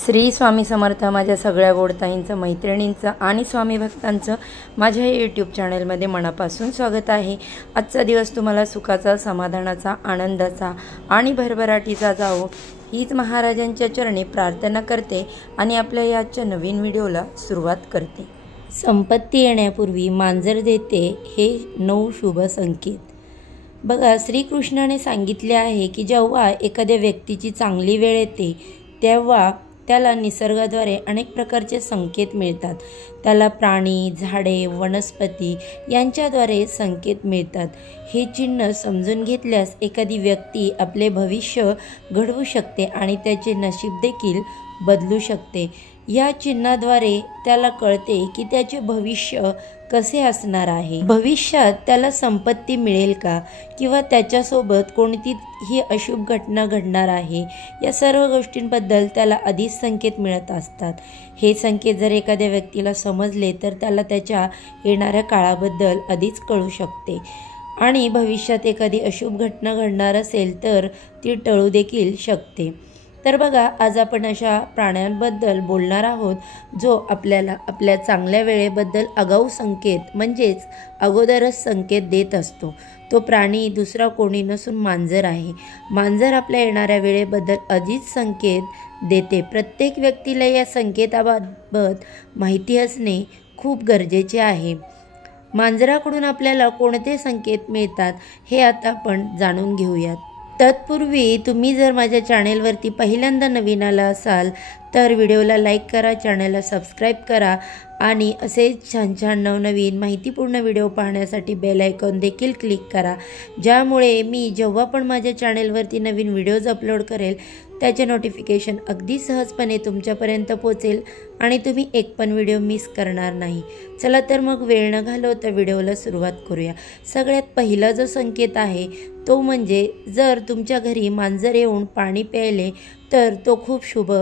श्री स्वामी समर्थ माझ्या सगळ्या गोडताईंचं, मैत्रिणींचं आणि स्वामी भक्तांचं माझ्या यूट्यूब चॅनलमध्ये मनापासून स्वागत आहे। आजचा दिवस तुम्हाला सुखाचा, समाधानाचा, आनंदाचा आणि भरभराटीचा जावो हीच महाराजांच्या चरणी प्रार्थना करते आणि आपल्या याच्या नवीन व्हिडिओला सुरुवात करते। संपत्ती येण्यापूर्वी मांजर देते हे 9 शुभ संकेत। बघा, श्रीकृष्णाने सांगितले आहे की जेव्हा एखाद्या व्यक्तीची चांगली वेळ येते तेव्हा त्याला निसर्गाद्वारे अनेक प्रकारचे संकेत मिळतात। त्याला प्राणी, झाडे, वनस्पती यांच्याद्वारे संकेत मिळतात। हे चिन्ह समजून घेतल्यास एखादी व्यक्ती आपले भविष्य घडवू शकते आणि त्याचे नशीब देखील बदलू शकते। या चिन्हाद्वारे त्याला कळते की त्याचे भविष्य कसे असणार आहे, भविष्यात त्याला संपत्ती मिळेल का किंवा त्याच्यासोबत कोणतीही अशुभ घटना घडणार आहे। या सर्व गोष्टींबद्दल त्याला आधीच संकेत मिळत असतात। हे संकेत जर एखाद्या व्यक्तीला समजले तर त्याला त्याच्या येणाऱ्या काळाबद्दल आधीच कळू शकते आणि भविष्यात एखादी अशुभ घटना घडणार असेल तर ती टळू देखील शकते। तर बघा, आज आपण अशा प्राण्यांबद्दल बोलणार आहोत जो आपल्याला आपल्या चांगल्या वेळेबद्दल आगाऊ संकेत म्हणजेच अगोदरच संकेत देत असतो। तो प्राणी दुसरा कोणी नसून मांजर आहे। मांजर आपल्या येणाऱ्या वेळेबद्दल आधीच संकेत देते। प्रत्येक व्यक्तीला या संकेताबाबत माहिती असणे खूप गरजेचे आहे। मांजराकडून आपल्याला कोणते संकेत मिळतात हे आता आपण जाणून घेऊयात। तत्पूर्वी तुम्ही जर माझ्या चॅनेलवरती पहिल्यांदा नवीन आला असाल तर व्हिडिओला लाईक करा, चॅनलला सबस्क्राईब करा आणि असेच छान छान नवनवीन माहितीपूर्ण व्हिडिओ पाहण्यासाठी बेल आयकॉन देखील क्लिक करा, ज्यामुळे मी जेव्हा पण माझ्या चॅनेलवरती नवीन व्हिडिओज अपलोड करेल त्याचे नोटिफिकेशन अगदी सहजपणे तुमच्यापर्यंत पोहोचेल आणि तुम्ही एक पण व्हिडिओ मिस करणार नाही। चला तर मग वेळ न घालवता व्हिडिओला सुरुवात करूया। सगळ्यात पहिला जो संकेत आहे तो म्हणजे जर तुमच्या घरी मांजर येऊन पाणी प्यायले तर तो खूप शुभ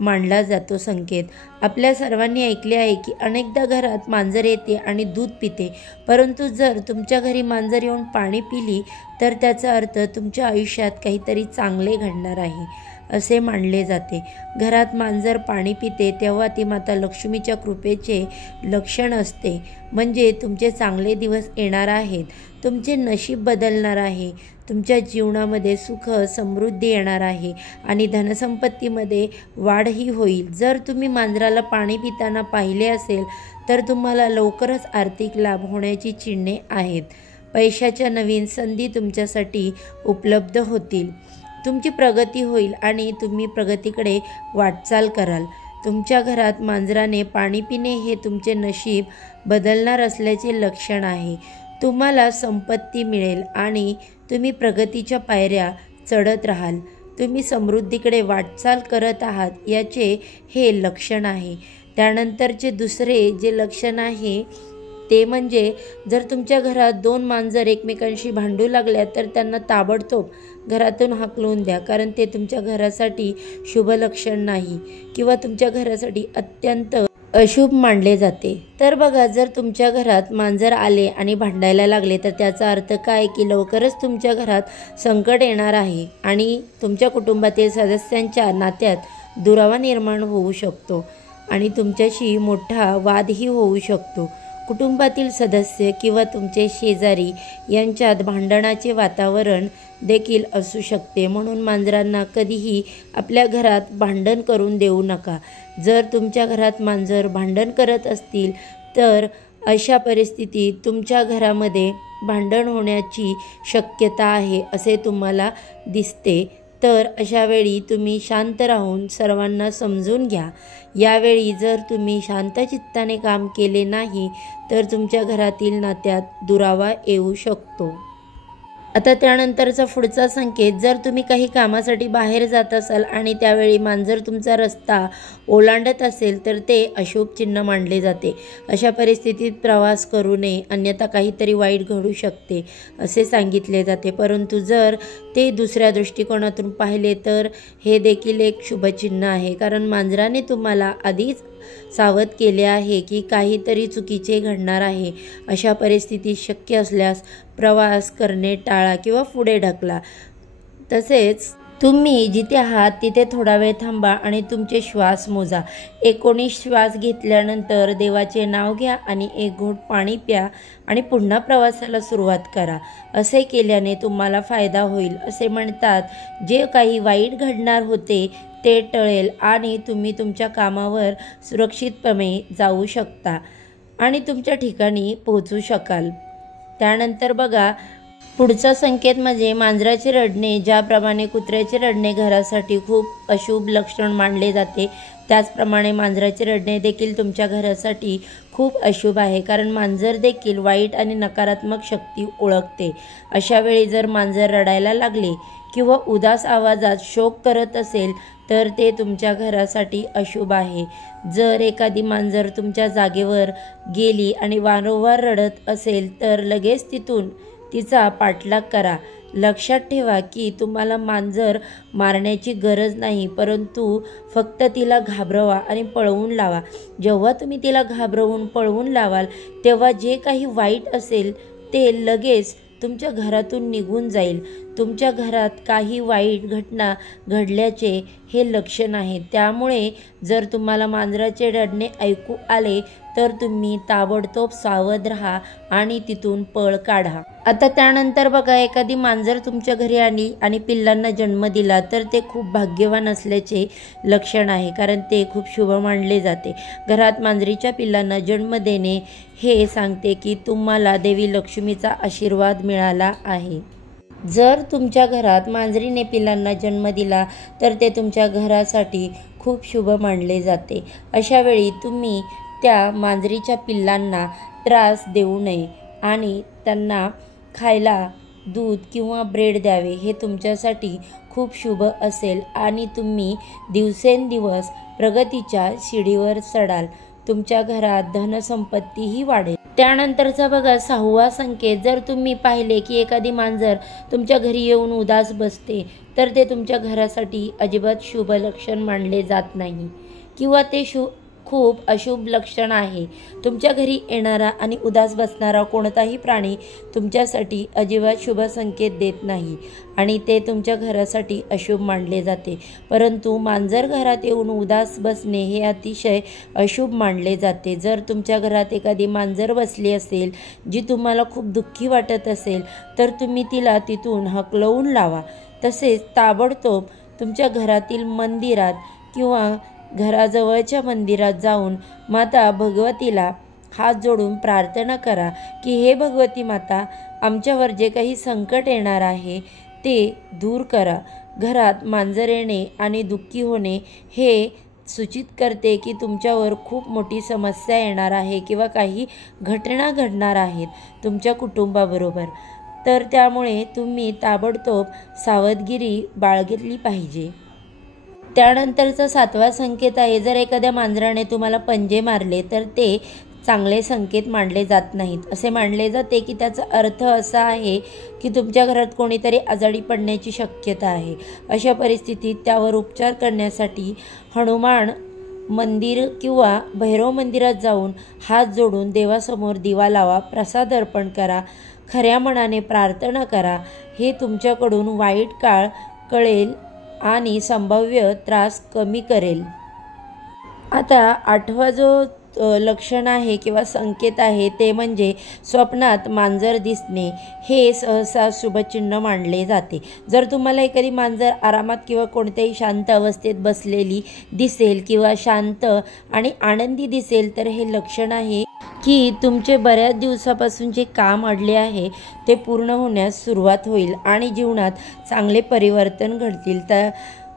मानला जातो संकेत। आपल्या सर्वांनी ऐकले आहे की अनेकदा घरात मांजर येते आणि दूध पिते, परंतु जर तुमच्या घरी मांजर येऊन पाणी पिली तर त्याचा अर्थ तुमच्या आयुष्यात काहीतरी चांगले घडणार आहे असे मानले जाते। घरात मांजर पाणी पिते तेव्हा ती माता लक्ष्मीच्या कृपेचे लक्षण असते, म्हणजे तुमचे चांगले दिवस येणार आहेत, तुमचे नशीब बदलणार आहे, तुमच्या जीवनामध्ये सुख समृद्धी येणार आहे आणि धनसंपत्तीमध्ये वाढही होईल। जर तुम्ही मांजराला पाणी पिताना पाहिले असेल तर तुम्हाला लवकरच आर्थिक लाभ होण्याची चिन्हे आहेत। पैशाच्या नवीन संधी तुमच्यासाठी उपलब्ध होतील, तुमची प्रगती होईल आणि तुम्ही प्रगतीकडे वाटचाल कराल। तुमच्या घरात मांजराने पाणी पिणे हे तुमचे नशीब बदलणार असल्याचे लक्षण आहे। तुम्हाला संपत्ती मिळेल आणि तुम्ही प्रगतीच्या पायऱ्या चढत राहाल। तुम्ही समृद्धीकडे वाटचाल करत आहात याचे हे लक्षण आहे। त्यानंतरचे दुसरे जे लक्षण आहे ते म्हणजे जर तुमच्या घरात 2 मांजर एकमेकांशी भांडू लागल्या तर त्यांना ताबडतोब घरातून हाकलून द्या, कारण ते तुमच्या घरासाठी शुभ लक्षण नाही किंवा तुमच्या घरासाठी अत्यंत अशुभ मानले जाते। तर बघा, जर तुमच्या घरात मांजर आले आणि भांडायला लागले तर त्याचा अर्थ काय की लवकरच तुमच्या घरात संकट येणार आहे आणि तुमच्या कुटुंबातील सदस्यांच्या नात्यात दुरावा निर्माण होऊ शकतो आणि तुमच्याशी मोठा वादही होऊ शकतो। कुटुंबातील सदस्य किंवा तुमचे शेजारी यांच्यात भांडणाचे वातावरण देखील असू शकते, म्हणून मांजरांना कधीही आपल्या घरात भांडण करून देऊ नका। जर तुमच्या घरात मांजर भांडण करत असतील तर अशा परिस्थितीत तुमच्या घरामध्ये भांडण होण्याची शक्यता आहे असे तुम्हाला दिसते। तर अशा वेळी तुम्ही शांत राहून सर्वांना समजून घ्या। यावेळी जर तुम्ही शांत चित्ताने काम केले नाही तर तुमच्या घरातील नात्यात दुरावा येऊ शकतो। आता त्यानंतरचा पुढचा संकेत, जर तुम्ही काही कामासाठी बाहेर जात असाल आणि त्यावेळी मांजर तुमचा रस्ता ओलांडत असेल तर ते अशुभ चिन्ह मानले जाते। अशा परिस्थितीत प्रवास करू नये, अन्यथा काहीतरी वाईट घडू शकते असे सांगितले जाते, परंतु जर ते दुसऱ्या दृष्टिकोनातून पाहिले तर हे देखील एक शुभचिन्ह आहे, कारण मांजराने तुम्हाला आधीच सावध केले आहे की काहीतरी चुकीचे घडणार आहे। अशा परिस्थितीत शक्य असल्यास प्रवास करणे टाळा किंवा पुढे ढकला। तसेच तुम्ही जिथे आहात तिथे थोडा वेळ थांबा आणि तुमचे श्वास मोजा। 19 श्वास घेतल्यानंतर देवाचे नाव घ्या आणि एक घोट पाणी प्या आणि पुन्हा प्रवासाला सुरुवात करा। असे केल्याने तुम्हाला फायदा होईल। असे म्हणतात, जे काही वाईट घडणार होते ते टळेल आणि तुम्ही तुमच्या कामावर सुरक्षितपणे जाऊ शकता आणि तुमच्या ठिकाणी पोहोचू शकाल। त्यानंतर बघा, पुढचा संकेत म्हणजे मांजराचे रडणे। ज्याप्रमाणे कुत्र्याचे रडणे घरासाठी खूप अशुभ लक्षण मानले जाते, त्याचप्रमाणे मांजराचे रडणे देखील तुमच्या घरासाठी खूप अशुभ आहे, कारण मांजर देखील वाईट आणि नकारात्मक शक्ती ओळखते। अशा वेळी जर मांजर रडायला लागले किंवा उदास आवाजात शोक करत असेल तर ते तुमच्या घरासाठी अशुभ आहे। जर एखादी मांजर तुमच्या जागेवर गेली आणि वारंवार रडत असेल तर लगेच तिथून तिचा पाठलाग करा। लक्षात ठेवा की तुम्हाला मांजर मारण्याची गरज नाही, परंतु फक्त तिला घाबरवा आणि पळवून लावा। जेव्हा तुम्ही तिला घाबरवून पळवून लावाल तेव्हा जे काही वाईट असेल ते लगेच तुमच्या घरातून निघून जाईल। तुमच्या घरात काही वाईट घटना घडल्याचे हे लक्षण आहे। त्यामुळे जर तुम्हाला मांजराचे रडणे ऐकू आले तर तुम्ही ताबडतोब सावध राहा आणि तिथून पळ काढा। आता त्यानंतर बघा, एखादी मांजर तुमच्या घरी आली आणि पिल्लांना जन्म दिला तर ते खूप भाग्यवान असल्याचे लक्षण आहे, कारण ते खूप शुभ मानले जाते। घरात मांजरीच्या पिल्लांना जन्म देणे हे सांगते की तुम्हाला देवी लक्ष्मीचा आशीर्वाद मिळाला आहे। जर तुमच्या घरात मांजरीने पिल्लांना जन्म दिला तर ते तुमच्या घरासाठी खूप शुभ मानले जाते। अशा वेळी तुम्ही त्या मांजरीच्या पिल्लांना त्रास देऊ नये आणि त्यांना खायला दूध किंवा ब्रेड द्यावे, हे तुमच्यासाठी खूप शुभ असेल आणि तुम्ही दिवसेंदिवस प्रगतीच्या शिडीवर चढाल। तुमच्या घरात धनसंपत्तीही वाढेल। त्यानंतरचा बघा, 6वा संकेत, जर तुम्ही पाहिले की एखादी मांजर तुमच्या घरी येऊन उदास बसते तर ते तुमच्या घरासाठी अजिबात शुभ लक्षण मानले जात नाही किंवा ते खूप अशुभ लक्षण आहे। तुमच्या घरी येणारा आणि उदास बसणारा कोणताही प्राणी तुमच्यासाठी अजिबात शुभ संकेत देत नाही आणि ते तुमच्या घरासाठी अशुभ मानले जाते। परंतु मांजर घरात येऊन उदास बसणे हे अतिशय अशुभ मानले जाते। जर तुमच्या घरात एखादी मांजर बसली असेल जी तुम्हाला खूप दुःखी वाटत असेल तर तुम्ही तिला तिथून हकलवून लावा। तसेच ताबडतोब तुमच्या घरातील मंदिरात किंवा घराजवळच्या मंदिरात जाऊन माता भगवतीला हात जोडून प्रार्थना करा की हे भगवती माता, आमच्यावर जे काही संकट येणार आहे ते दूर करा। घरात मांजर येणे आणि दुःखी होणे हे सूचित करते की तुमच्यावर खूप मोठी समस्या येणार आहे किंवा काही घटना घडणार आहेत तुमच्या कुटुंबाबरोबर, तर त्यामुळे तुम्ही ताबडतोब सावधगिरी बाळगली पाहिजे। त्यानंतरचा 7वा संकेत आहे, जर एखाद्या मांजराने तुम्हाला पंजे मारले तर ते चांगले संकेत मानले जात नाहीत। असे मानले जाते की त्याचा अर्थ असा आहे की तुमच्या घरात कोणीतरी आजारी पडण्याची शक्यता आहे। अशा परिस्थितीत त्यावर उपचार करण्यासाठी हनुमान मंदिर किंवा भैरव मंदिरात जाऊन हात जोडून देवासमोर दिवा लावा, प्रसाद अर्पण करा, खऱ्या मनाने प्रार्थना करा। हे तुमच्याकडून वाईट काळ कळेल आणि संभाव्य त्रास कमी करेल। आता 8वा जो लक्षण आहे किंवा संकेत आहे ते म्हणजे स्वप्नात मांजर दिसणे हे सहसा शुभचिन्ह मानले जाते। जर तुम्हाला एखादी मांजर आरामात किंवा कोणत्याही शांत अवस्थेत बसलेली दिसेल किंवा शांत आणि आनंदी दिसेल तर हे लक्षण आहे की तुमचे बऱ्याच दिवसापासून जे काम अडले आहे ते पूर्ण होण्यास सुरुवात होईल आणि जीवनात चांगले परिवर्तन घडतील।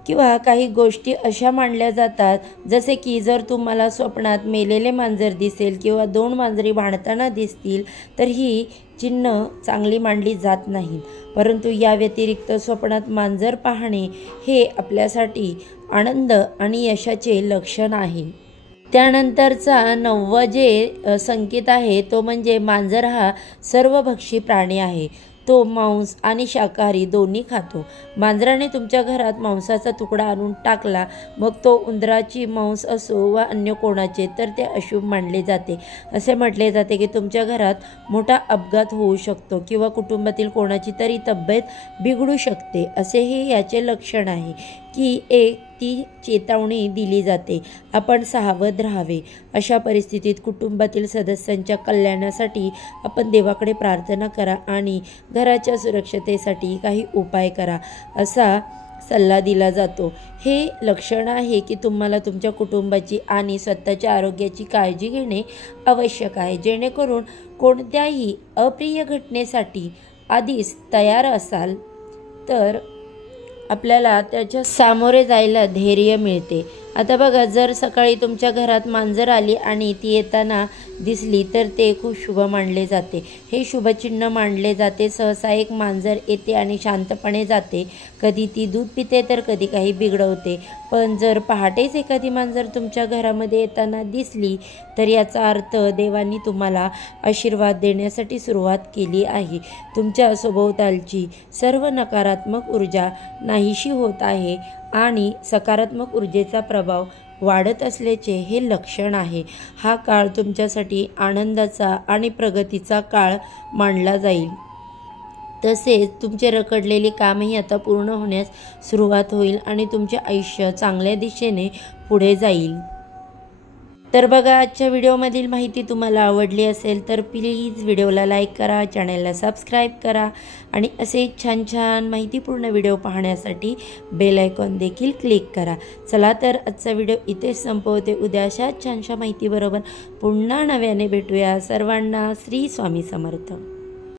किंवा काही गोष्टी अशा मानल्या जातात जसे की जर तुम्हाला स्वप्नात मेलेले मांजर दिसेल किंवा 2 मांजरी भांडताना दिसतील तर ही चिन्ह चांगली मानली जात नाहीत, परंतु या व्यतिरिक्त स्वप्नात मांजर पाहणे हे आपल्यासाठी आनंद आणि यशाचे लक्षण आहे। त्यानंतरचा 9वा जे संकेत आहे तो म्हणजे मांजर हा सर्वभक्षी प्राणी आहे। तो मांस आणि शाकाहारी दोन्ही खातो. मांजराने तुमच्या घरात मांसाचा तुकडा आणून टाकला, मग तो उंदराची मांस असो वा अन्य कोणाचे, तर ते अशुभ मानले जाते. असे म्हटले जाते की तुमच्या घरात मोठा अपघात होऊ शकतो किंवा कुटुंबातील कोणाची तरी तब्येत बिघडू शकते. असे हे याचे लक्षण आहे की ती चेतावणी दिली जाते, आपण सावध राहावे. अशा परिस्थितीत कुटुंबातील सदस्यांच्या कल्याणासाठी आपण देवाकडे प्रार्थना करा आणि घराच्या सुरक्षतेसाठी काही उपाय करा, असा सल्ला दिला जातो. हे लक्षण आहे की तुम्हाला तुमच्या कुटुंबाची आणि स्वतःच्या आरोग्याची काळजी घेणे आवश्यक आहे, जेणेकरून कोणत्याही अप्रिय घटनेसाठी आधीच तयार असाल तर आपल्याला त्याच्या सामोरे जायला धैर्य मिळते. आता बघा, जर सकाळी तुमच्या घरात मांजर आली आणि ती येताना दिसली तर ते खूप शुभ मानले जाते. हे शुभचिन्ह मानले जाते. सहसा एक मांजर येते आणि शांतपणे जाते. कधी ती दूध पिते तर कधी काही बिघडवते. पण जर पहाटेच एखादी मांजर तुमच्या घरामध्ये येताना दिसली तर याचा अर्थ देवांनी तुम्हाला आशीर्वाद देण्यासाठी सुरुवात केली आहे. तुमच्या सभोवतालची सर्व नकारात्मक ऊर्जा नाहीशी होत आहे आणि सकारात्मक ऊर्जेचा प्रभाव वाढत असल्याचे हे लक्षण आहे. हा काळ तुमच्यासाठी आनंदाचा आणि प्रगतीचा काळ मानला जाईल. तसेच तुमचे रखडलेले कामही आता पूर्ण होण्यास सुरुवात होईल आणि तुमचे आयुष्य चांगल्या दिशेने पुढे जाईल. तर बघा, आजच्या व्हिडिओमधील माहिती तुम्हाला आवडली असेल तर प्लीज व्हिडिओला लाईक करा, चॅनलला सबस्क्राईब करा आणि असे छान छान माहितीपूर्ण व्हिडिओ पाहण्यासाठी बेल आयकॉन देखील क्लिक करा. चला तर आजचा व्हिडिओ इथेच संपवते. उद्या अशाच छानशा माहितीबरोबर पुन्हा नव्याने भेटूया. सर्वांना श्री स्वामी समर्थ.